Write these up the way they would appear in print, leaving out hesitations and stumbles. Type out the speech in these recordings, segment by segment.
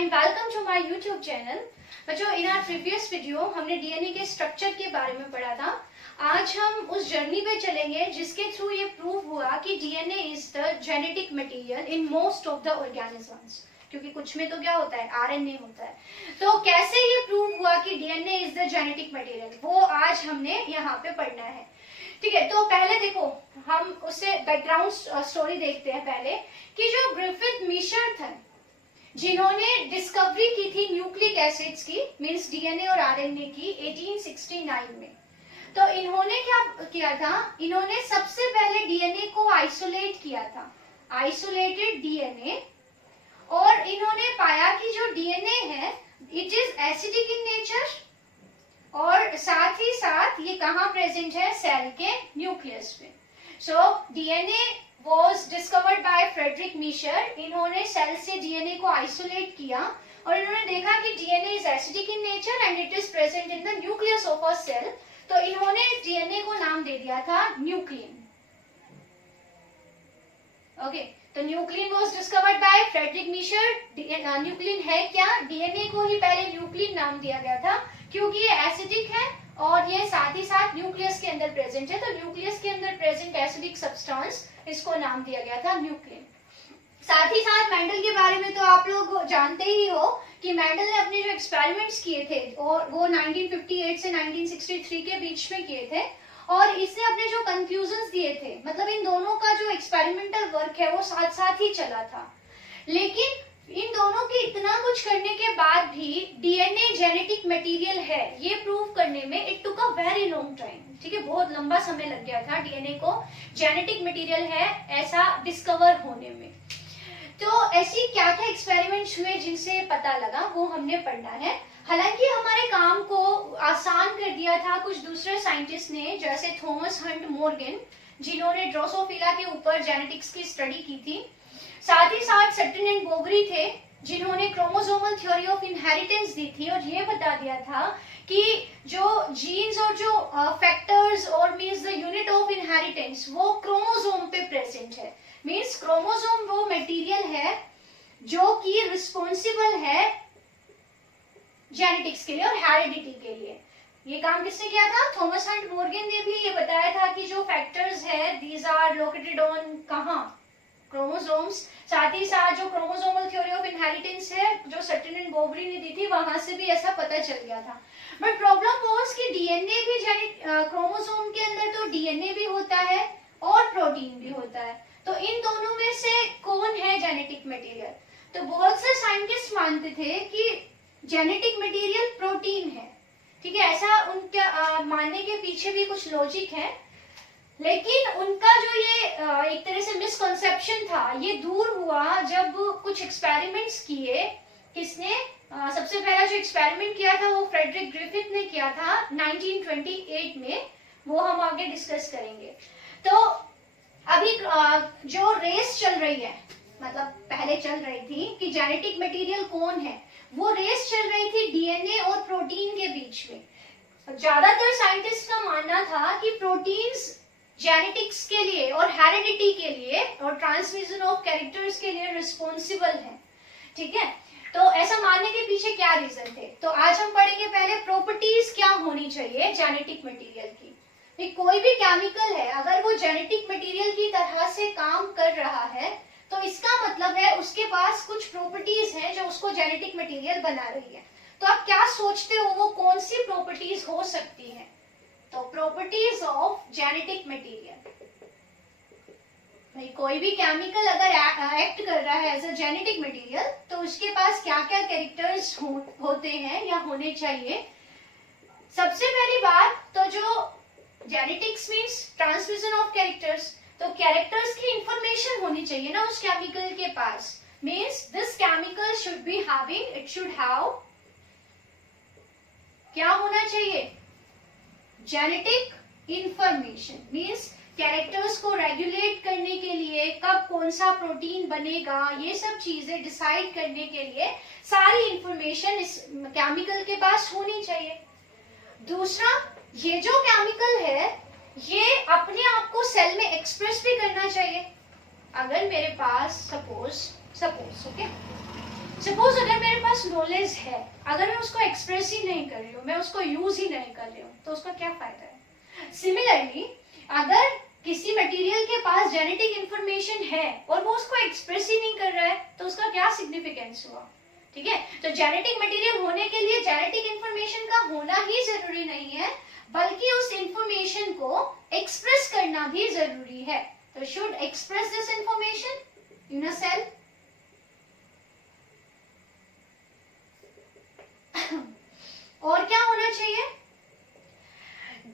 and welcome to my YouTube channel. बच्चों, in our previous video हमने DNA के structure के बारे में पढ़ा था. आज हम उस जर्नी पे चलेंगे जिसके थ्रू ये प्रूव हुआ कि DNA is the genetic material in most of the organisms. क्योंकि कुछ में तो क्या होता है, RNA होता है. तो कैसे ये प्रूव हुआ कि DNA is the genetic material, वो आज हमने यहाँ पे पढ़ना है. ठीक है, तो पहले देखो हम उससे बैकग्राउंड स्टोरी देखते हैं पहले कि जो ग्रिफिथ मीशर थे जिन्होंने डिस्कवरी की थी न्यूक्लिक एसिड्स की, मींस डीएनए और आरएनए की 1869 में. तो इन्होंने क्या किया था, इन्होंने सबसे पहले डीएनए को आइसोलेट किया था, आइसोलेटेड डीएनए, और इन्होंने पाया कि जो डीएनए है it is acidic in nature और साथ ही साथ ये कहाँ प्रेजेंट है, सेल के न्यूक्लियस में. So DNA was discovered by Friedrich Miescher. इन्होंने सेल से डीएनए को आइसोलेट किया और इन्होंने देखा कि DNA is acidic in nature and it is present in the nucleus of a cell. तो इन्होंने डीएनए को नाम दे दिया था न्यूक्लियन. ओके, तो nuclein was discovered by Friedrich Miescher. Nuclein है क्या, डीएनए को ही पहले न्यूक्लियन नाम दिया गया था क्योंकि ये एसिडिक है और ये साथ ही साथ न्यूक्लियस के अंदर प्रेजेंट है. तो न्यूक्लियस के अंदर प्रेजेंट एसिडिक सब्सटेंस, इसको नाम दिया गया था न्यूक्लियन. साथ ही साथ मेंडल के बारे में तो आप लोग जानते ही हो कि मेंडल ने अपने जो एक्सपेरिमेंट्स किए थे और वो 1958 से 1963 के बीच में किए थे और इसने अपने जो कंक्लूजन्स दिए थे, मतलब इन दोनों का जो एक्सपेरिमेंटल वर्क है वो साथ साथ ही चला था. लेकिन इन दोनों के इतना कुछ करने के बाद भी डीएनए जेनेटिक मटेरियल है ये प्रूव करने में it took a very long time. ठीक है, बहुत लंबा समय लग गया था डीएनए को जेनेटिक मटेरियल है ऐसा डिस्कवर होने में. तो ऐसी क्या क्या एक्सपेरिमेंट्स हुए जिनसे पता लगा, वो हमने पढ़ना है. हालांकि हमारे काम को आसान कर दिया था कुछ दूसरे साइंटिस्ट ने, जैसे थॉमस हंट मॉर्गन जिन्होंने ड्रोसोफिला के ऊपर जेनेटिक्स की स्टडी की थी. साथ ही साथ सटन एंड बोगरी थे जिन्होंने क्रोमोसोमल थ्योरी ऑफ इनहेरिटेंस दी थी और ये बता दिया था कि जो जीन्स और जो फैक्टर्स और means the unit of inheritance वो क्रोमोसोम पे प्रेजेंट है. मींस क्रोमोसोम वो मटेरियल है जो कि रिस्पॉन्सिबल है जेनेटिक्स के लिए और हेरिडिटी के लिए. ये काम किसने किया था, थॉमस हंट मॉर्गन ने भी ये बताया था कि जो फैक्टर्स है दीज आर लोकेटेड ऑन कहाँ, क्रोमोसोम्स. साथ ही साथ जो क्रोमोसोमल थ्योरी ऑफ इनहेरिटेंस है जो सटन एंड बोगरी ने दी थी वहां से भी ऐसा पता चल गया था. बट प्रॉब्लम वाज कि डीएनए भी क्रोमोसोम के अंदर तो डीएनए भी होता है और प्रोटीन भी होता है. तो इन दोनों में से कौन है जेनेटिक मटेरियल. तो बहुत से साइंटिस्ट मानते थे कि जेनेटिक मटेरियल प्रोटीन है. ठीक है, ऐसा उनका मानने के पीछे भी कुछ लॉजिक है. लेकिन उनका जो ये एक तरह से मिसकंसेप्शन था ये दूर हुआ जब कुछ एक्सपेरिमेंट्स किए. किसने सबसे पहला जो एक्सपेरिमेंट किया था वो फ्रेडरिक ग्रिफिथ ने किया था 1928 में, वो हम आगे डिस्कस करेंगे. तो अभी जो रेस चल रही है, मतलब पहले चल रही थी कि जेनेटिक मटेरियल कौन है, वो रेस चल रही थी डीएनए और प्रोटीन के बीच में. ज्यादातर साइंटिस्ट का मानना था कि प्रोटीन्स जेनेटिक्स के लिए और हेरिडिटी के लिए और ट्रांसमिशन ऑफ कैरेक्टर्स के लिए रिस्पॉन्सिबल है. ठीक है, तो ऐसा मानने के पीछे क्या रीजन थे. तो आज हम पढ़ेंगे पहले प्रॉपर्टीज क्या होनी चाहिए जेनेटिक मटेरियल की. कोई भी केमिकल है अगर वो जेनेटिक मटेरियल की तरह से काम कर रहा है तो इसका मतलब है उसके पास कुछ प्रॉपर्टीज हैं जो उसको जेनेटिक मटेरियल बना रही है. तो आप क्या सोचते हो वो कौन सी प्रॉपर्टीज हो सकती हैं. तो प्रॉपर्टीज ऑफ जेनेटिक मटेरियल, भाई कोई भी केमिकल अगर एक्ट कर रहा है एज अ जेनेटिक मटेरियल तो उसके पास क्या क्या कैरेक्टर्स होते हैं या होने चाहिए. सबसे पहली बात तो जो genetics means transmission of characters, तो कैरेक्टर्स की इंफॉर्मेशन होनी चाहिए ना उस केमिकल के पास. Means this chemical should be having, it should have, क्या होना चाहिए, जेनेटिक इंफॉर्मेशन. मींस कैरेक्टर्स को रेगुलेट करने के लिए कब कौन सा प्रोटीन बनेगा ये सब चीजें डिसाइड करने के लिए सारी इंफॉर्मेशन इस केमिकल के पास होनी चाहिए. दूसरा, ये जो केमिकल है ये अपने आप को सेल में एक्सप्रेस भी करना चाहिए. अगर मेरे पास सपोज ओके सपोज अगर मेरे पास नॉलेज है, अगर मैं उसको एक्सप्रेस ही नहीं कर रही हूँ, मैं उसको यूज ही नहीं कर रही हूँ, तो उसका क्या फायदा है। सिमिलरली अगर किसी मटेरियल के पास जेनेटिक इंफॉर्मेशन है और वो उसको एक्सप्रेस ही नहीं कर रहा है, तो उसका क्या सिग्निफिकेंस हुआ। ठीक है, तो जेनेटिक मटेरियल होने के लिए जेनेटिक इंफॉर्मेशन का होना ही जरूरी नहीं है, बल्कि उस इंफॉर्मेशन को एक्सप्रेस करना भी जरूरी है। तो should express this information in a cell. और क्या होना चाहिए,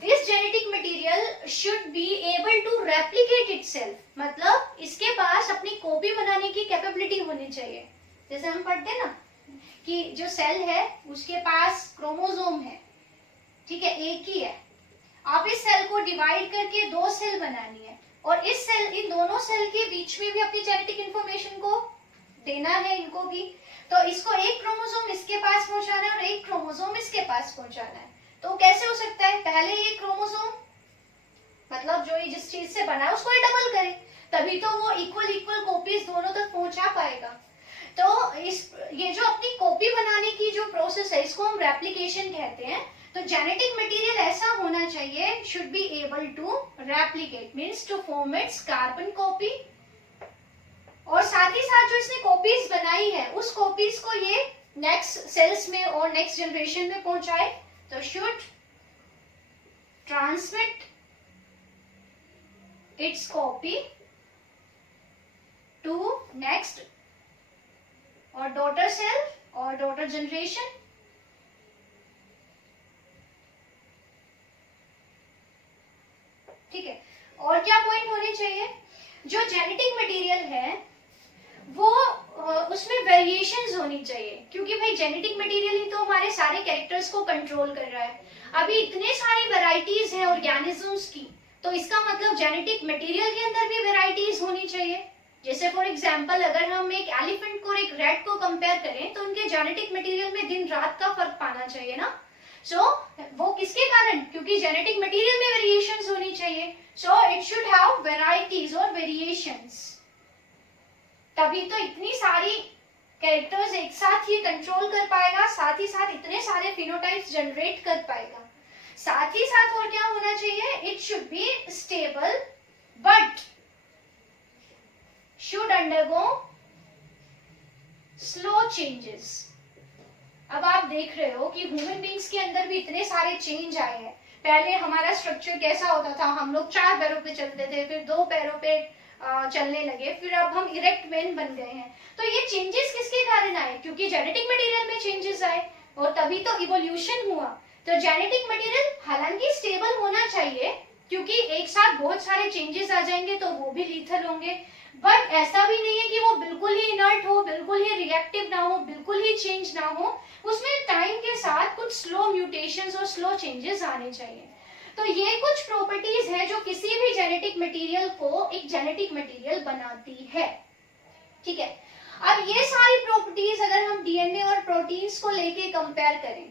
this genetic material should be able to replicate itself, मतलब इसके पास अपनी कॉपी बनाने की कैपेबिलिटी होनी चाहिए। जैसे हम पढ़ते हैं ना कि जो सेल है उसके पास क्रोमोसोम है, ठीक है, एक ही है। आप इस सेल को डिवाइड करके 2 सेल बनानी है और इस सेल, इन दोनों सेल के बीच में भी अपनी जेनेटिक इंफॉर्मेशन को देना है इनको भी। तो इसको एक क्रोमोसोम इसके पास पहुंचाना है और एक क्रोमोसोम इसके पास पहुंचाना है। तो कैसे हो सकता है, पहले ये क्रोमोसोम मतलब जो ये जिस चीज से बना है उसको ये डबल करे, तभी तो वो इक्वल कॉपीज दोनों तक पहुंचा पाएगा। तो ये जो अपनी कॉपी बनाने की जो प्रोसेस है, इसको हम रेप्लिकेशन कहते हैं। तो जेनेटिक मटेरियल ऐसा होना चाहिए, should be able to replicate, means to form its carbon copy, और साथ ही साथ जो इसने कॉपीज बनाई है उस कॉपीज को ये नेक्स्ट सेल्स में और नेक्स्ट जनरेशन में पहुंचाए। तो should transmit its copy to next और डॉटर सेल और डॉटर जनरेशन। ठीक है, और क्या पॉइंट होने चाहिए, जो जेनेटिक मटेरियल है वो उसमें वेरिएशंस होनी चाहिए, क्योंकि भाई जेनेटिक मटेरियल ही तो हमारे सारे कैरेक्टर्स को कंट्रोल कर रहा है। अभी इतने सारी वैरायटीज हैं ऑर्गेनिजम्स की, तो इसका मतलब जेनेटिक मटेरियल के अंदर भी वैरायटीज होनी चाहिए। जैसे फॉर एग्जांपल अगर हम एक एलिफेंट को और एक रैट को कंपेयर करें तो उनके जेनेटिक मटेरियल में दिन रात का फर्क पाना चाहिए ना। वो किसके कारण, क्योंकि जेनेटिक मटेरियल में वेरिएशंस होनी चाहिए। So it should have varieties और वेरिएशंस, तभी तो इतनी सारी कैरेक्टर्स एक साथ ही कंट्रोल कर पाएगा, साथ ही साथ इतने सारे फिनोटाइप्स जनरेट कर पाएगा। साथ ही साथ और क्या होना चाहिए, it should be stable but should undergo slow changes. अब आप देख रहे हो कि ह्यूमन बींग्स के अंदर भी इतने सारे चेंज आए हैं। पहले हमारा स्ट्रक्चर कैसा होता था, हम लोग 4 पैरों पे चलते थे, फिर 2 पैरों पे चलने लगे, फिर अब हम इरेक्ट मैन बन गए हैं। तो ये चेंजेस किसके कारण आए, क्योंकि जेनेटिक मटेरियल में चेंजेस आए और तभी तो इवोल्यूशन हुआ। तो जेनेटिक मटेरियल हालांकि स्टेबल होना चाहिए, क्योंकि एक साथ बहुत सारे चेंजेस आ जाएंगे तो वो भी लीथल होंगे, बट ऐसा भी नहीं है कि वो बिल्कुल ही इनर्ट हो, बिल्कुल ही रिएक्टिव ना हो, बिल्कुल ही चेंज ना हो। उसमें टाइम के साथ कुछ स्लो म्यूटेशंस और स्लो चेंजेस आने चाहिए। तो ये कुछ प्रॉपर्टीज हैं जो किसी भी जेनेटिक मटेरियल को एक जेनेटिक मटेरियल बनाती है। ठीक है, अब ये सारी प्रॉपर्टीज अगर हम डीएनए और प्रोटीन्स को लेके कंपेयर करें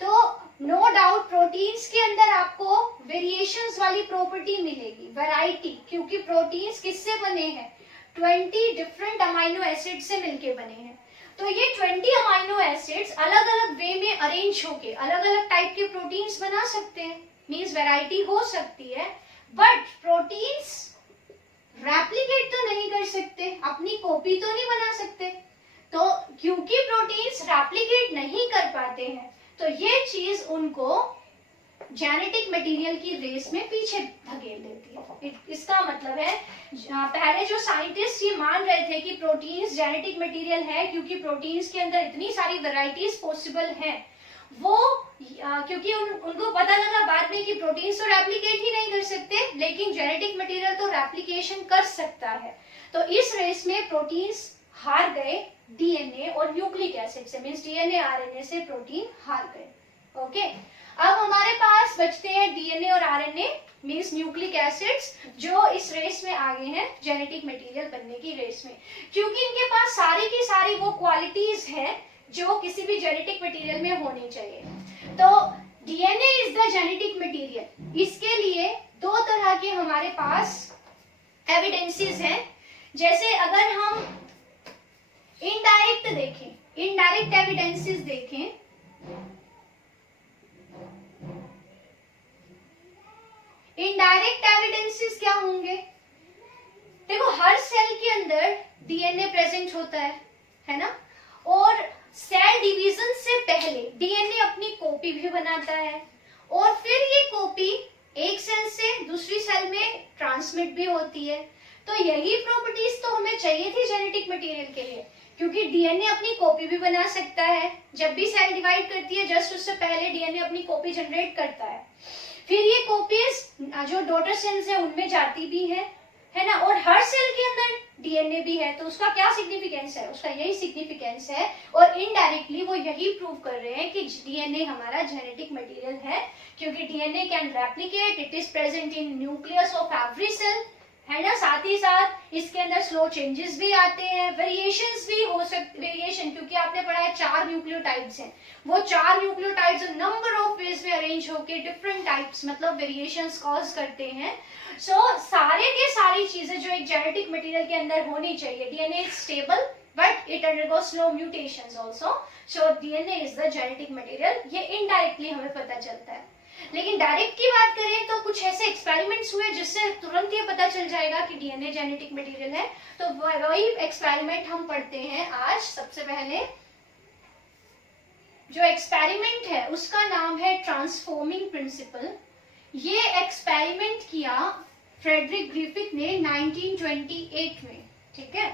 तो नो डाउट प्रोटीन्स के अंदर आपको वेरिएशंस वाली प्रॉपर्टी मिलेगी, वैरायटी, क्योंकि प्रोटीन्स किससे बने हैं, 20 डिफरेंट अमाइनो एसिड से मिलके बने हैं। तो ये 20 अमाइनो एसिड्स अलग अलग वे में अरेंज होके अलग अलग टाइप के प्रोटीन्स बना सकते हैं, मींस वैरायटी हो सकती है। बट प्रोटीन्स रेप्लिकेट तो नहीं कर सकते, अपनी कॉपी तो नहीं बना सकते। तो क्योंकि प्रोटीन्स रेप्लिकेट नहीं कर पाते हैं तो ये चीज उनको जेनेटिक मटेरियल की रेस में पीछे धकेल देती है। इसका मतलब है पहले जो साइंटिस्ट ये मान रहे थे कि प्रोटीन्स जेनेटिक मटेरियल है, क्योंकि प्रोटीन्स के अंदर इतनी सारी वैरायटीज पॉसिबल हैं, वो क्योंकि उनको पता लगा बाद में कि प्रोटीन्स तो रेप्लिकेट ही नहीं कर सकते, लेकिन जेनेटिक मटेरियल तो रेप्लिकेशन कर सकता है। तो इस रेस में प्रोटीन्स हार गए डीएनए और न्यूक्लिक एसिड से, मींस डीएनए आरएनए से प्रोटीन हार गए। ओके, अब हमारे पास बचते हैं डीएनए और आरएनए मींस न्यूक्लिक एसिड्स, जो इस रेस में आगे हैं जेनेटिक मटेरियल बनने की रेस में, क्योंकि इनके पास सारी की सारी वो क्वालिटीज हैं जो किसी भी जेनेटिक मटेरियल में होनी चाहिए। तो DNA is the genetic material, इसके लिए 2 तरह के हमारे पास एविडेंसेस हैं। जैसे अगर हम इनडायरेक्ट से देखें, इनडायरेक्ट एविडेंसेस देखें, इनडायरेक्ट एविडेंसेस क्या होंगे? देखो हर सेल के अंदर डीएनए प्रेजेंट होता है ना, और सेल डिवीजन से पहले डीएनए अपनी कॉपी भी बनाता है और फिर ये कॉपी एक सेल से दूसरी सेल में ट्रांसमिट भी होती है। तो यही प्रॉपर्टीज तो हमें चाहिए थी जेनेटिक मटेरियल के लिए, क्योंकि डीएनए अपनी कॉपी भी बना सकता है। जब भी सेल डिवाइड करती है जस्ट उससे पहले डीएनए अपनी कॉपी जनरेट करता है, फिर ये कॉपीज जो डॉटर सेल्स है उनमें जाती भी है ना, और हर सेल के अंदर डीएनए भी है। तो उसका क्या सिग्निफिकेंस है? उसका यही सिग्निफिकेंस है, और इनडायरेक्टली वो यही प्रूव कर रहे हैं कि डीएनए हमारा जेनेटिक मटेरियल है, क्योंकि DNA can replicate, it is present in nucleus of every cell, है ना। साथ ही साथ इसके अंदर स्लो चेंजेस भी आते हैं, वेरिएशंस भी हो सकते, वेरिएशन क्योंकि आपने पढ़ा है 4 न्यूक्लियोटाइड्स हैं, वो 4 न्यूक्लियोटाइड्स नंबर ऑफ वेज में अरेंज होके डिफरेंट टाइप्स मतलब वेरिएशंस कॉज करते हैं। सो सारे के सारी चीजें जो एक जेनेटिक मटेरियल के अंदर होनी चाहिए, DNA is stable but it undergoes slow mutations also, so DNA is the genetic material. ये इनडायरेक्टली हमें पता चलता है। लेकिन डायरेक्ट की बात करें तो कुछ ऐसे एक्सपेरिमेंट्स हुए जिससे तुरंत ये पता चल जाएगा कि डीएनए जेनेटिक मटेरियल है। तो वही एक्सपेरिमेंट हम पढ़ते हैं आज। सबसे पहले जो एक्सपेरिमेंट है उसका नाम है ट्रांसफॉर्मिंग प्रिंसिपल। ये एक्सपेरिमेंट किया फ्रेडरिक ग्रिफिथ ने 1928 में, ठीक है।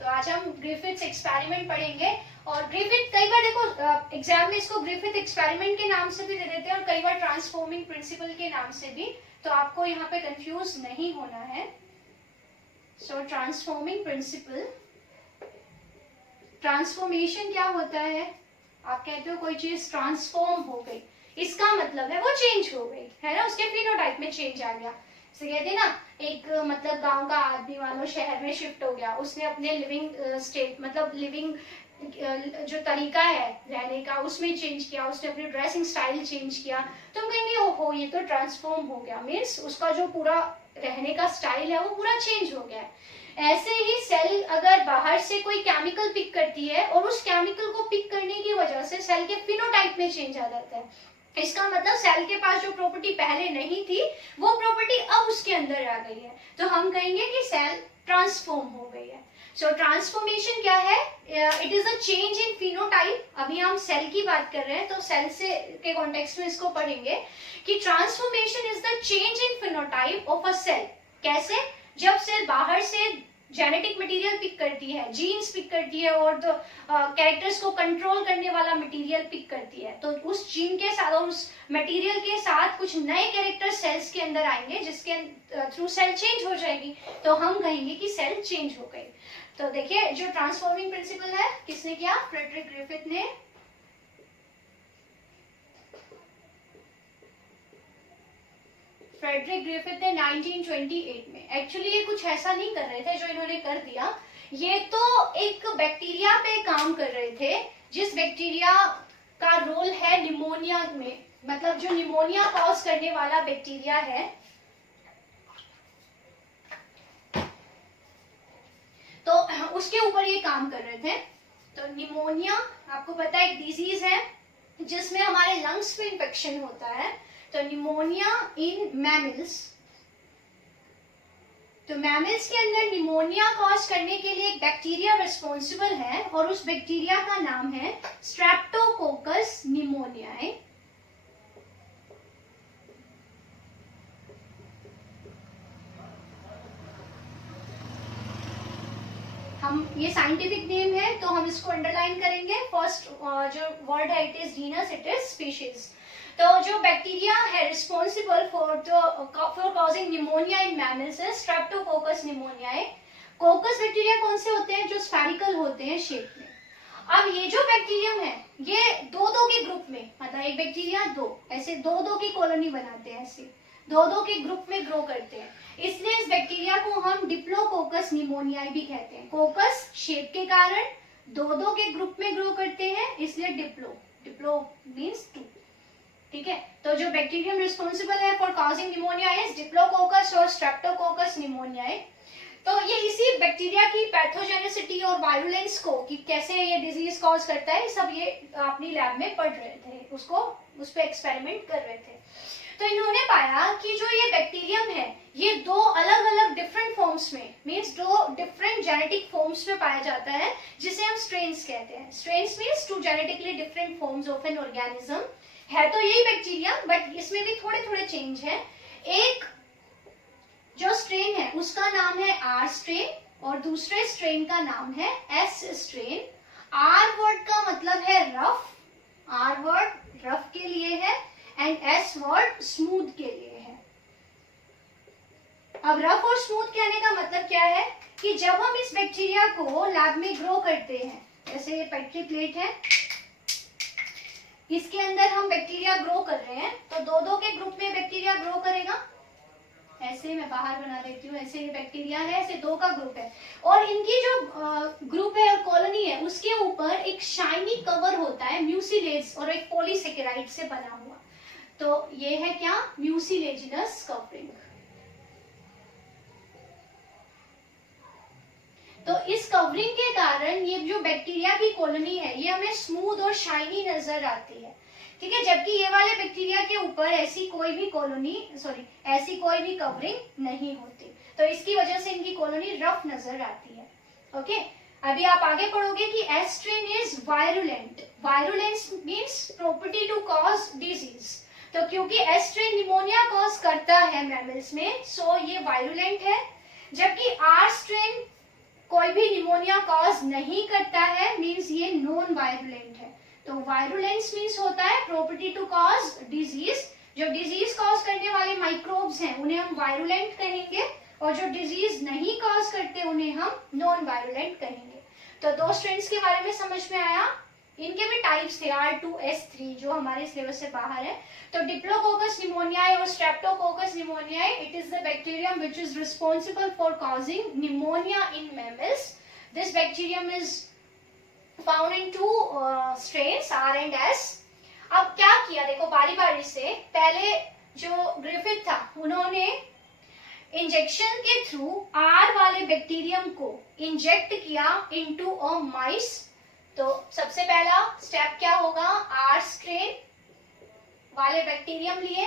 तो आज हम ग्रिफिथ्स एक्सपेरिमेंट पढ़ेंगे। और ग्रिफिथ कई बार देखो एग्जाम में इसको ग्रिफिथ एक्सपेरिमेंट के नाम से भी दे देते हैं और कई बार ट्रांसफॉर्मिंग प्रिंसिपल के नाम से भी, तो आपको यहाँ पे कंफ्यूज नहीं होना है। सो ट्रांसफॉर्मिंग प्रिंसिपल, ट्रांसफॉर्मेशन क्या होता है? आप कहते हो कोई चीज ट्रांसफॉर्म हो गई, इसका मतलब है वो चेंज हो गई, है ना, उसके फिनोटाइप में चेंज आ गया। जैसे कहते हैं ना, एक मतलब गांव का आदमी मानो शहर में शिफ्ट हो गया, उसने अपने लिविंग स्टेट मतलब लिविंग जो तरीका है रहने का उसमें चेंज किया, उसने अपनी ड्रेसिंग स्टाइल चेंज किया, तो हम कहेंगे ओहो ये तो ट्रांसफॉर्म हो गया, मीन्स उसका जो पूरा रहने का स्टाइल है वो पूरा चेंज हो गया है। ऐसे ही सेल अगर बाहर से कोई केमिकल पिक करती है और उस केमिकल को पिक करने की वजह से सेल के फिनोटाइप में चेंज आ जाता है, इसका मतलब सेल के पास जो प्रॉपर्टी पहले नहीं थी वो प्रॉपर्टी अब उसके अंदर आ गई है, तो हम कहेंगे कि सेल ट्रांसफॉर्म हो गई है। सो ट्रांसफॉर्मेशन क्या है? It is a change in phenotype. अभी हम सेल की बात कर रहे हैं तो सेल से के कॉन्टेक्स्ट में इसको पढ़ेंगे कि transformation is the change in phenotype of a cell. कैसे? जब सेल बाहर से जेनेटिक मटेरियल पिक करती है, जीन्स पिक करती है और तो कैरेक्टर्स को कंट्रोल करने वाला मटेरियल पिक करती है, तो उस जीन के साथ और उस मटेरियल के साथ कुछ नए कैरेक्टर सेल्स के अंदर आएंगे जिसके थ्रू सेल चेंज हो जाएगी, तो हम कहेंगे कि सेल चेंज हो गई। तो देखिए जो ट्रांसफॉर्मिंग प्रिंसिपल है किसने किया? फ्रेडरिक ग्रिफिथ ने। फ्रेडरिक ग्रिफिथ ने 1928 में। एक्चुअली ये कुछ ऐसा नहीं कर रहे थे जो इन्होंने कर दिया, ये तो एक बैक्टीरिया पे काम कर रहे थे जिस बैक्टीरिया का रोल है निमोनिया में, मतलब जो निमोनिया कॉज करने वाला बैक्टीरिया है, तो उसके ऊपर ये काम कर रहे थे। तो निमोनिया आपको पता है एक डिजीज है जिसमें हमारे लंग्स में इंफेक्शन होता है, तो निमोनिया इन मैमल्स। तो मैमल्स के अंदर निमोनिया कॉज करने के लिए एक बैक्टीरिया रिस्पॉन्सिबल है और उस बैक्टीरिया का नाम है स्ट्रेप्टोकोकस निमोनियाe। हम ये साइंटिफिक नेम है तो हम इसको अंडरलाइन करेंगे। फर्स्ट जो वर्ड है it is genus, it is species. तो जो बैक्टीरिया है responsible for causing pneumonia in mammals है स्ट्रेप्टोकोकस निमोनियाe। कोकस बैक्टीरिया कौन से होते हैं? जो स्फेरिकल होते हैं शेप में। अब ये जो बैक्टीरियम है ये दो के ग्रुप में, मतलब एक बैक्टीरिया दो, ऐसे दो की कॉलोनी बनाते हैं, ऐसे दो के ग्रुप में ग्रो करते हैं, इसलिए इस बैक्टीरिया को हम डिप्लोकोकस निमोनियाe भी कहते हैं। कोकस शेप के कारण दो के ग्रुप में ग्रो करते हैं, इसलिए डिप्लो मीन्स 2, ठीक है। तो जो बैक्टीरियम रिस्पॉन्सिबल है for causing pneumonia is diplococcus और स्ट्रेप्टोकोकस निमोनियाe। तो ये इसी बैक्टीरिया की पैथोजेनिसिटी और वायरुलेंस को कि कैसे ये डिजीज कॉज करता है, सब ये अपनी लैब में पढ़ रहे थे, उसको उस पर एक्सपेरिमेंट कर रहे थे। तो इन्होंने पाया कि जो ये बैक्टीरियम है ये दो अलग अलग डिफरेंट फॉर्म्स में, मींस दो डिफरेंट जेनेटिक फॉर्म्स में पाया जाता है, जिसे हम स्ट्रेन्स कहते हैं। Strains means two genetically different forms of an organism. है तो यही बैक्टीरिया, बट इसमें भी थोड़े थोड़े चेंज है। एक जो स्ट्रेन है उसका नाम है आर स्ट्रेन और दूसरे स्ट्रेन का नाम है एस स्ट्रेन। आर वर्ड का मतलब है रफ, आर वर्ड रफ के लिए है, एंड एस वर्ड स्मूथ के लिए है। अब रफ और स्मूथ कहने का मतलब क्या है कि जब हम इस बैक्टीरिया को लैब में ग्रो करते हैं, जैसे ये पेट्री प्लेट है, इसके अंदर हम बैक्टीरिया ग्रो कर रहे हैं, तो दो दो के ग्रुप में बैक्टीरिया ग्रो करेगा। ऐसे मैं बाहर बना देती हूँ, ऐसे ये बैक्टीरिया है, ऐसे दो का ग्रुप है, और इनकी जो ग्रुप है और कॉलोनी है उसके ऊपर एक शाइनी कवर होता है म्यूसिलेज और एक पॉलीसेकेराइड से बना हुआ। तो ये है क्या, म्यूसिलेजिनस कवरिंग। तो इस कवरिंग के कारण ये जो बैक्टीरिया की कॉलोनी है ये हमें स्मूथ और शाइनी नजर आती है, ठीक है, जबकि ये वाले बैक्टीरिया के ऊपर ऐसी कोई भी ऐसी कोई भी कवरिंग नहीं होती। तो इसकी वजह से इनकी कॉलोनी रफ नजर आती है। ओके, अभी आप आगे पढ़ोगे कि S strain is virulent. Virulence means property to cause disease. तो क्योंकि एस स्ट्रेन निमोनिया कॉज करता है मैमल्स में, सो ये वायरुलेंट है, जबकि आर स्ट्रेन कोई भी निमोनिया कॉज नहीं करता है, मींस ये नॉन वायरुलेंट है। तो वायरुलेंस मींस होता है प्रॉपर्टी टू कॉज डिजीज। जो डिजीज कॉज करने वाले माइक्रोब्स हैं उन्हें हम वायरुलेंट कहेंगे, और जो डिजीज नहीं कॉज करते उन्हें हम नॉन वायरुलेंट कहेंगे। तो दो स्ट्रेन्स के बारे में समझ में आया। इनके भी टाइप्स थे R2S3 जो हमारे सिलेबस से बाहर है। तो डिप्लोकोकस निमोनियाई और streptococcus pneumoniae, it is the bacterium which is responsible for causing pneumonia in mammals. This bacterium is found in two strains R and S। अब क्या किया देखो बारी बारी से, पहले जो ग्रिफिथ था उन्होंने इंजेक्शन के थ्रू R वाले बैक्टीरियम को इंजेक्ट किया इनटू अ माइस। तो सबसे पहला स्टेप क्या होगा, R स्ट्रेन वाले बैक्टीरियम लिए,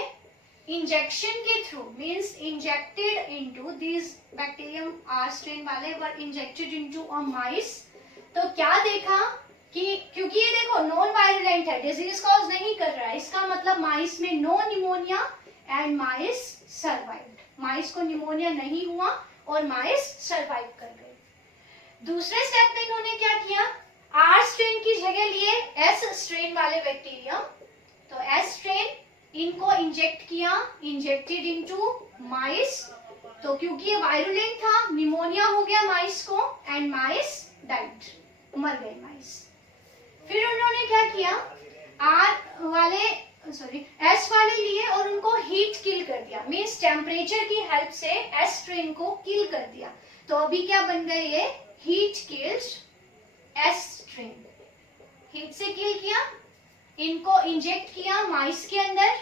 इंजेक्शन के through means injected into this bacterium R strain वाले वर इंजेक्टेड इनटू अ माइस। तो क्या देखा कि क्योंकि ये देखो नॉन वायरुलेंट है, डिजीज कॉज नहीं कर रहा है, इसका मतलब माइस में no pneumonia and mice survived. Mice को निमोनिया नहीं हुआ और माइस सर्वाइव कर गए। दूसरे स्टेप में इन्होंने क्या किया, आर स्ट्रेन की जगह लिए एस स्ट्रेन वाले बैक्टीरियम। तो एस स्ट्रेन इनको इंजेक्ट किया, इंजेक्टेड इनटू माइस। तो क्योंकि ये वायरुलेंट था, निमोनिया हो गया माइस को एंड माइस डाइड, मर गए माइस। फिर उन्होंने क्या किया, एस वाले लिए और उनको हीट किल कर दिया, मींस टेम्परेचर की हेल्प से एस स्ट्रेन को किल कर दिया। तो अभी क्या बन गए ये, heat killed S strain. Heat से किल किया, इनको इंजेक्ट किया माइस के अंदर।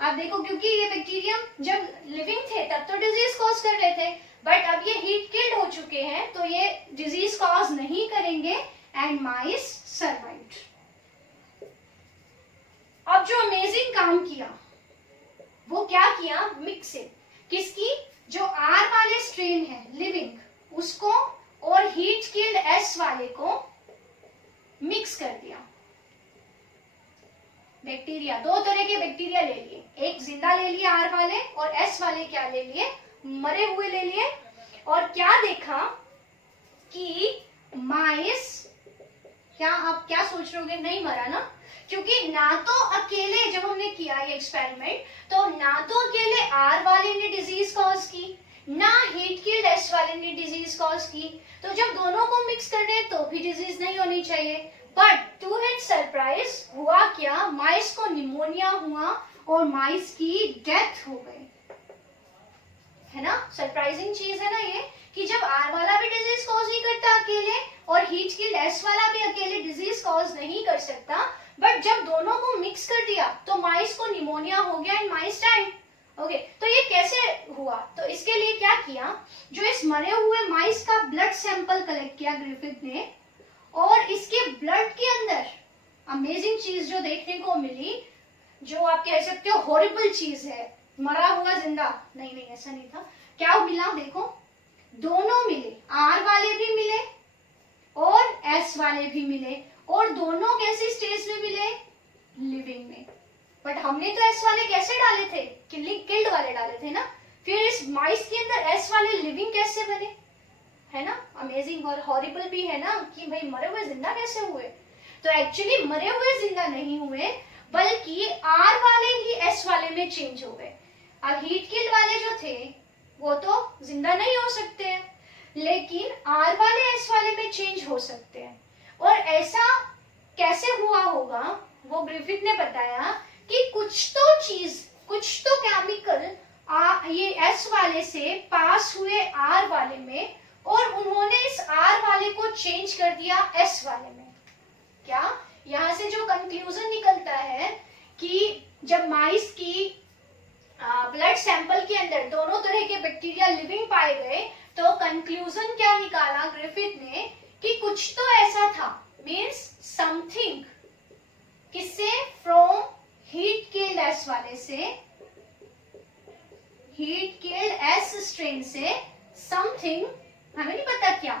अब देखो क्योंकि ये बैक्टीरियम जब लिविंग थे तब तो डिजीज कॉज कर रहे थे, बट अब ये हीट किल्ड हो चुके हैं तो ये डिजीज कॉज नहीं करेंगे एंड माइस सर्वाइव्ड। अब जो अमेजिंग काम किया वो क्या किया, मिक्सिंग किसकी, जो आर वाले स्ट्रेन है लिविंग उसको और हीट किल्ड एस वाले को मिक्स कर दिया। बैक्टीरिया, दो तरह के बैक्टीरिया ले लिए, एक जिंदा ले लिए आर वाले और एस वाले क्या ले लिए, मरे हुए ले लिए। और क्या देखा कि माइस, क्या आप क्या सोच रहे होगे, नहीं मरा ना, क्योंकि ना तो अकेले जब हमने किया ये एक्सपेरिमेंट तो ना तो अकेले आर वाले ने डिजीज कॉज की, ना हीट किल्ड एस वाले ने डिजीज कॉज की। तो जब दोनों को मिक्स कर रहे हैं तो भी डिजीज नहीं होनी चाहिए, बट टू हिज सरप्राइज हुआ क्या, माइस को निमोनिया हुआ और माइस की डेथ हो गई। है ना, सरप्राइजिंग चीज है ना ये, कि जब आर वाला भी डिजीज कॉज नहीं करता अकेले और हीट किल्ड एस वाला भी अकेले डिजीज कॉज नहीं कर सकता, बट जब दोनों को मिक्स कर दिया तो माइस को निमोनिया हो गया एंड माइस डाइड। ओके, तो ये कैसे हुआ? तो इसके लिए क्या किया, जो इस मरे हुए माइस का ब्लड सैंपल कलेक्ट किया ग्रिफिथ ने, और इसके ब्लड के अंदर अमेजिंग चीज जो देखने को मिली, जो आप कह सकते हो हॉरिबल चीज है, मरा हुआ जिंदा नहीं ऐसा नहीं था, क्या मिला देखो, दोनों मिले, आर वाले भी मिले और एस वाले भी मिले, और दोनों कैसी स्टेज में मिले, लिविंग में। बट हमने तो एस वाले कैसे डाले थे, किल्ड वाले डाले थे ना, फिर इस माइस के अंदर एस वाले लिविंग कैसे बने, है ना, अमेजिंग और हॉरिबल भी है ना, कि भाई मरे हुए जिंदा कैसे हुए? तो एक्चुअली मरे हुए जिंदा नहीं हुए, बल्कि आर वाले ही एस वाले में चेंज हो गए। अब हीट किल्ड वाले जो थे वो तो जिंदा नहीं हो सकते हैं, लेकिन आर वाले एस वाले में चेंज हो सकते हैं। और ऐसा कैसे हुआ होगा, वो ग्रिफिथ ने बताया कि कुछ तो चीज, कुछ तो केमिकल ये एस वाले से पास हुए आर वाले में, और उन्होंने इस आर वाले को चेंज कर दिया एस वाले में। क्या यहाँ से जो कंक्लूजन निकलता है कि जब माइस की ब्लड सैंपल के अंदर दोनों तरह के बैक्टीरिया लिविंग पाए गए, तो कंक्लूजन क्या निकाला ग्रिफिथ ने, कि कुछ तो ऐसा था, मीन्स समथिंग, किससे, फ्रॉम हीट किल्ड एस वाले से, हीट किल्ड एस स्ट्रेन से, समथिंग हमें नहीं पता क्या,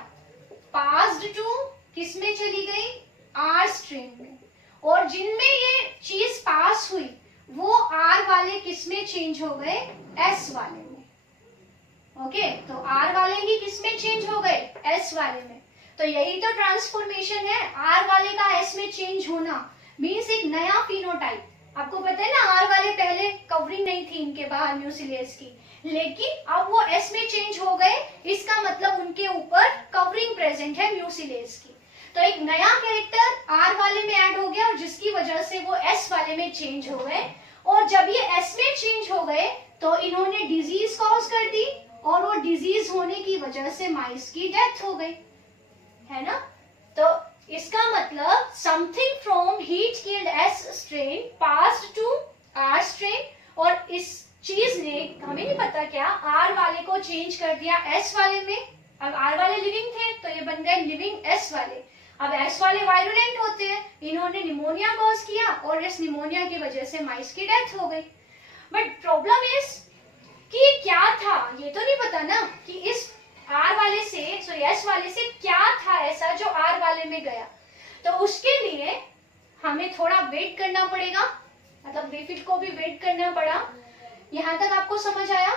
पास्ड टू किस में चली गई, आर स्ट्रेन में, और जिनमें ये चीज पास हुई वो आर वाले किस में चेंज हो गए, एस वाले में। ओके, तो आर वाले ही किस में चेंज हो गए, एस वाले में। तो यही तो ट्रांसफॉर्मेशन है, आर वाले का एस में चेंज होना, मीन्स एक नया फिनोटाइप। आपको पता है ना, आर वाले पहले कवरिंग नहीं थी इनके बाहर म्यूसिलेज की, लेकिन अब वो एस में चेंज हो गए, इसका मतलब उनके ऊपर कवरिंग प्रेजेंट है म्यूसिलेज की। तो एक नया कैरेक्टर आर वाले में ऐड हो गया, और जिसकी वजह से वो एस वाले में चेंज हो गए, और जब ये एस में चेंज हो गए तो इन्होंने डिजीज कॉज कर दी, और वो डिजीज होने की वजह से माइस की डेथ हो गई, है ना। तो इसका मतलब something from heat killed S strain passed to R strain, और इस चीज ने हमें नहीं पता क्या आर वाले को चेंज कर दिया एस वाले में। अब आर वाले लिविंग थे तो ये बन गए लिविंग एस वाले। अब एस वाले वायरुलेंट होते हैं, इन्होंने निमोनिया कॉज किया, और इस निमोनिया की वजह से माइस की डेथ हो गई। बट प्रॉब्लम इज कि ये क्या था, ये तो नहीं पता ना कि इस आर वाले से, सॉरी एस वाले से क्या था ऐसा जो आर वाले में गया। तो उसके लिए हमें थोड़ा वेट करना पड़ेगा, मतलब ग्रिफिथ को भी वेट करना पड़ा। यहाँ तक आपको समझ आया?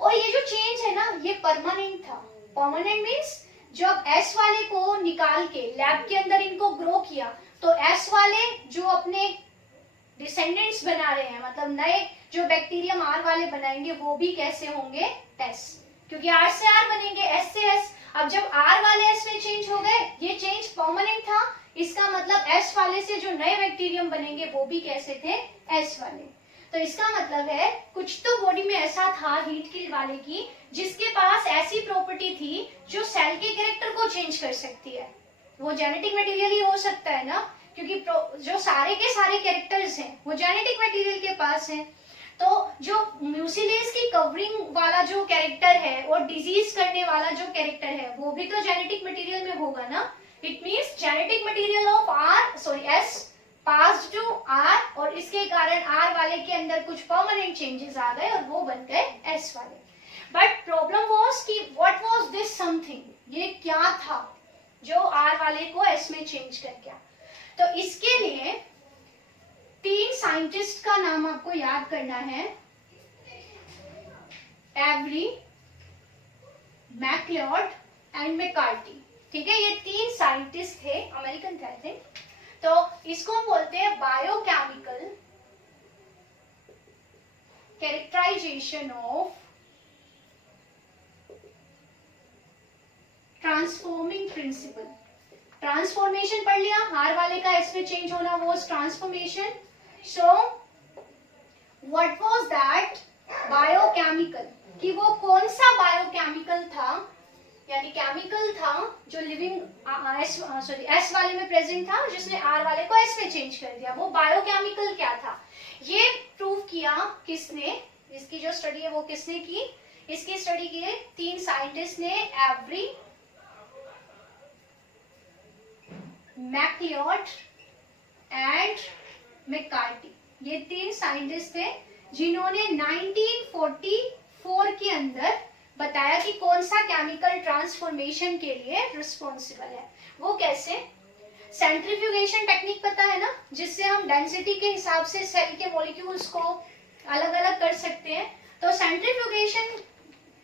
और ये जो चेंज है ना, ये परमानेंट था। परमानेंट मीन्स जब एस वाले को निकाल के लैब के अंदर इनको ग्रो किया, तो एस वाले जो अपने डिसेंडेंट्स बना रहे हैं, मतलब नए जो बैक्टीरियम आर वाले बनाएंगे, वो भी कैसे होंगे, एस, क्योंकि आर से आर बनेंगे, एस से एस। अब जब आर वाले एस में चेंज हो गए, ये चेंज परमानेंट था, इसका मतलब एस वाले से जो नए बैक्टीरियम बनेंगे वो भी कैसे थे, एस वाले। तो इसका मतलब है कुछ तो बॉडी में ऐसा था हीट किल्ड वाले की, जिसके पास ऐसी प्रॉपर्टी थी जो सेल के कैरेक्टर को चेंज कर सकती है। वो जेनेटिक मटेरियल ही हो सकता है ना, क्योंकि जो सारे के सारे कैरेक्टर्स हैं वो जेनेटिक मटेरियल के पास हैं। तो जो म्यूसिलेज की कवरिंग वाला जो कैरेक्टर है और डिजीज करने वाला जो कैरेक्टर है, वो भी तो जेनेटिक मटेरियल में होगा ना। It means genetic material of R, sorry S passed to R, और इसके कारण आर वाले के अंदर कुछ परमानेंट चेंजेस आ गए और वो बन गए एस वाले। बट प्रॉब्लम वाज कि व्हाट वाज दिस समथिंग, ये क्या था जो आर वाले को एस में चेंज कर गया। तो इसके लिए 3 साइंटिस्ट का नाम आपको याद करना है, एवरी, मैक्लियोड एंड मैकार्टी। ठीक है, ये 3 साइंटिस्ट थे, अमेरिकन थे आई थिंक। तो इसको हम बोलते हैं biochemical characterization of transforming principle. Transformation पढ़ लिया, आर वाले का एस में चेंज होना, वो transformation. So what was that biochemical, कि वो कौन सा बायोकेमिकल था, यानी केमिकल था जो लिविंग एस वाले में प्रेजेंट था, जिसने आर वाले को एस में चेंज कर दिया। वो बायोकेमिकल क्या था, ये प्रूव किया किसने, इसकी जो स्टडी है वो किसने की? इसकी स्टडी की है 3 साइंटिस्ट ने, एवरी, मैकलियोड एंड मैककार्टी। ये 3 साइंटिस्ट थे जिन्होंने 1944 के अंदर बताया कि कौन सा केमिकल ट्रांसफॉर्मेशन के लिए रिस्पॉन्सिबल है। वो कैसे? सेंट्रीफ्यूगेशन टेक्निक पता है ना, जिससे हम डेंसिटी के हिसाब से सेल के मॉलिक्यूल्स को अलग अलग कर सकते हैं। तो सेंट्रीफ्यूगेशन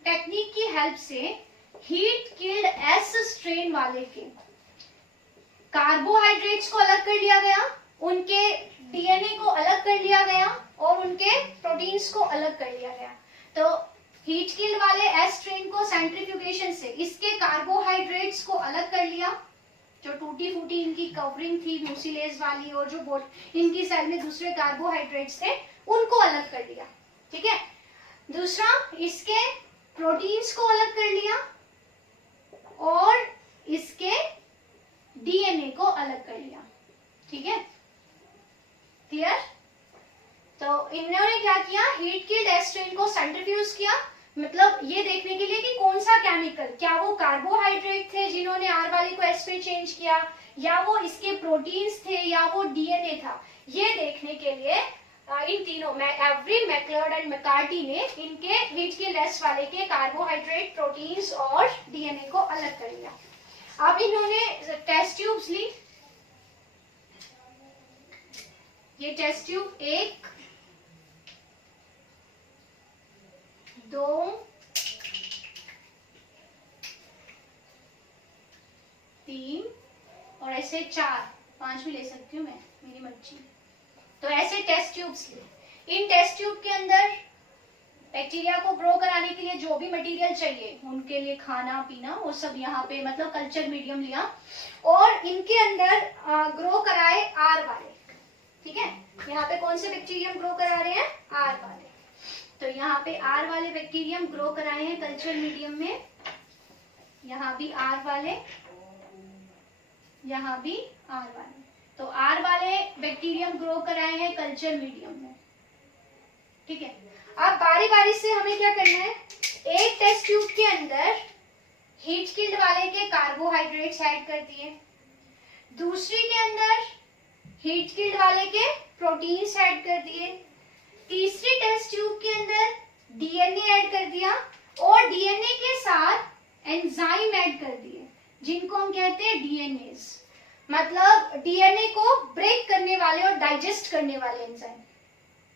टेक्निक की हेल्प से हीट किल्ड एस स्ट्रेन वाले के कार्बोहाइड्रेट्स को अलग कर लिया गया, उनके डीएनए को अलग कर लिया गया और उनके प्रोटीन्स को अलग कर लिया गया। तो हीट किल्ड वाले एस स्ट्रेन को सेंट्रीफ्यूगेशन से इसके कार्बोहाइड्रेट्स को अलग कर लिया, जो टूटी फूटी इनकी कवरिंग थी म्यूसिलेज वाली, और जो इनकी सेल में दूसरे कार्बोहाइड्रेट्स थे उनको अलग कर लिया। ठीक है। दूसरा, इसके प्रोटीन्स को अलग कर लिया और इसके डीएनए को अलग कर लिया। ठीक है, क्लियर? तो इन्होंने क्या किया, हीट किल्ड एस स्ट्रेन को सेंट्रीफ्यूज किया, मतलब ये देखने के लिए कि कौन सा केमिकल, क्या वो कार्बोहाइड्रेट थे जिन्होंने आर वाले को एस में चेंज किया, या वो इसके प्रोटीन्स थे, या वो डीएनए था। ये देखने के लिए इन तीनों में एवरी, मैकलियोड एंड मैककार्टी ने इनके हीट किल्ड एस वाले के कार्बोहाइड्रेट, प्रोटीन्स और डीएनए को अलग कर लिया। अब इन्होंने टेस्ट ट्यूब्स ली। ये टेस्ट ट्यूब 1, 2, 3 और ऐसे 4, 5 भी ले सकती हूँ मैं, मेरी मर्जी। तो ऐसे टेस्ट ट्यूब्स लिए। इन टेस्ट ट्यूब के अंदर बैक्टीरिया को ग्रो कराने के लिए जो भी मटेरियल चाहिए, उनके लिए खाना पीना, वो सब यहाँ पे मतलब कल्चर मीडियम लिया और इनके अंदर ग्रो कराए आर वाले। ठीक है, यहाँ पे कौन से बैक्टीरियम ग्रो करा रहे हैं? आर वाले। तो यहाँ पे आर वाले बैक्टीरियम ग्रो कराए हैं कल्चर मीडियम में, यहाँ भी आर वाले, यहाँ भी आर वाले। तो आर वाले बैक्टीरियम ग्रो कराए हैं कल्चर मीडियम में। ठीक है, अब बारी बारी से हमें क्या करना है, एक टेस्ट ट्यूब के अंदर हीट किल्ड वाले के कार्बोहाइड्रेट्स ऐड कर दिए, दूसरी के अंदर हीट किल्ड वाले के प्रोटीन्स ऐड कर दिए, तीसरी टेस्ट ट्यूब के अंदर डीएनए ऐड कर दिया और डीएनए के साथ एंजाइम ऐड कर दिए, जिनको हम कहते हैं डीएनएज, मतलब डीएनए को ब्रेक करने वाले और डाइजेस्ट करने वाले एंजाइम।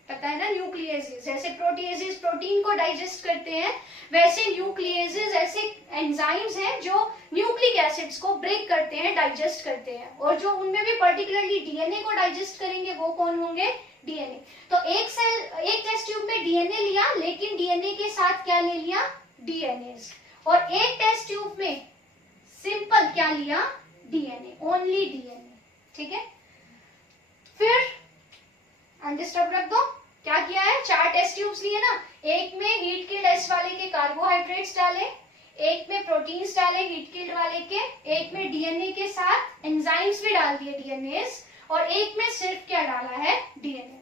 पता है ना, न्यूक्लियेजेस, जैसे प्रोटीएजेस प्रोटीन को डाइजेस्ट करते हैं, वैसे न्यूक्लियेजेस ऐसे एंजाइम्स हैं जो न्यूक्लिक एसिड्स को ब्रेक करते हैं, डाइजेस्ट करते हैं, और जो उनमें भी पर्टिकुलरली डीएनए को डाइजेस्ट करेंगे वो कौन होंगे? डीएनए। तो एक टेस्ट ट्यूब में डीएनए लिया, लेकिन डीएनए के साथ क्या ले लिया? डीएनएज। और एक टेस्ट ट्यूब में सिंपल क्या लिया? DNA, only DNA. ठीक है, फिर अनडिस्टर्ब रख दो। क्या किया है? 4 टेस्ट ट्यूब्स लिए ना, एक में हीट किल्ड एस वाले के कार्बोहाइड्रेट्स डाले, एक में प्रोटीन्स डाले हीट किल्ड वाले के, एक में डीएनए के साथ एंजाइम्स भी डाल दिए डीएनएस, और एक में सिर्फ क्या डाला है? डीएनए।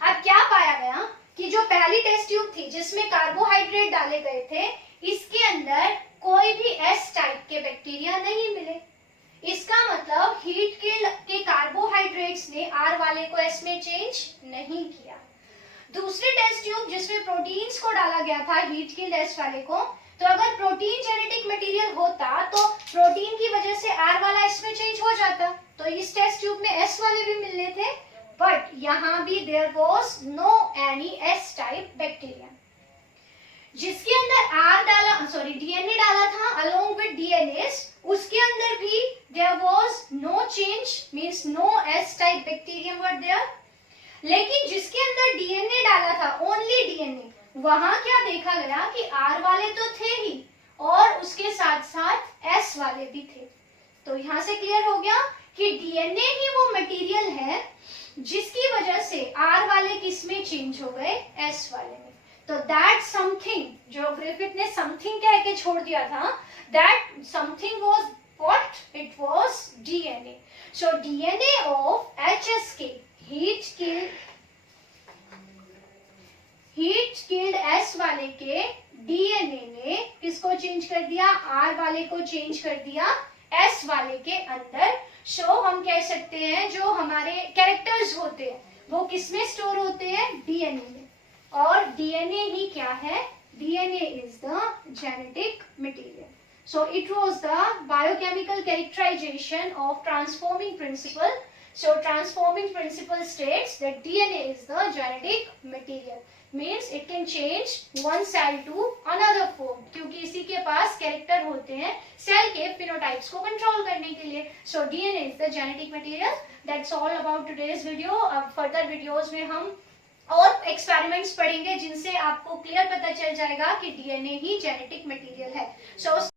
अब क्या पाया गया कि जो पहली टेस्ट ट्यूब थी जिसमें कार्बोहाइड्रेट डाले गए थे, इसके अंदर कोई भी एस टाइप के बैक्टीरिया नहीं मिले। इसका मतलब हीट किल्ड के कार्बोहाइड्रेट्स ने आर वाले को एस में चेंज नहीं किया। दूसरी टेस्ट ट्यूब जिसमें प्रोटीन्स को डाला गया था हीट किल्ड एस वाले को, तो अगर प्रोटीन जेनेटिक मटेरियल होता तो प्रोटीन की वजह से आर वाला एस में चेंज हो जाता, तो इस टेस्ट ट्यूब में एस वाले भी मिलने थे, बट यहाँ भी there was no any S type bacteria. जिसके अंदर आर डाला, सॉरी डीएनए डाला था अलोंग विद डीएनएस, उसके अंदर भी there was no change, means no S type bacterium were there. लेकिन जिसके अंदर डीएनए डाला था, ओनली डीएनए, वहां क्या देखा गया कि आर वाले तो थे ही और उसके साथ साथ एस वाले भी थे। तो यहां से क्लियर हो गया कि डीएनए ही वो मटेरियल है जिसकी वजह से आर वाले किस में चेंज हो गए? एस वाले में। तो दैट समथिंग, जो ग्रिफिथ ने समथिंग कह के छोड़ दिया था, that something was what? It was DNA. So DNA of HSK, heat heat killed S वाले के डीएनए ने किसको चेंज कर दिया, आर वाले को चेंज कर दिया एस वाले के अंदर। सो हम कह सकते हैं जो हमारे कैरेक्टर्स होते हैं वो किसमें स्टोर होते हैं, डीएनए में। और डीएनए ही क्या है, DNA is the genetic material. So it was the biochemical characterization of transforming principle. So transforming principle states that DNA is the genetic material. Means it can change one cell to another form. क्योंकि इसी के पास character होते हैं cell के phenotypes को control करने के लिए। So DNA is the genetic material. That's all about today's video. अब फर्दर वीडियोस में हम और एक्सपेरिमेंट्स पढ़ेंगे जिनसे आपको क्लियर पता चल जाएगा कि डीएनए ही जेनेटिक मटेरियल है। So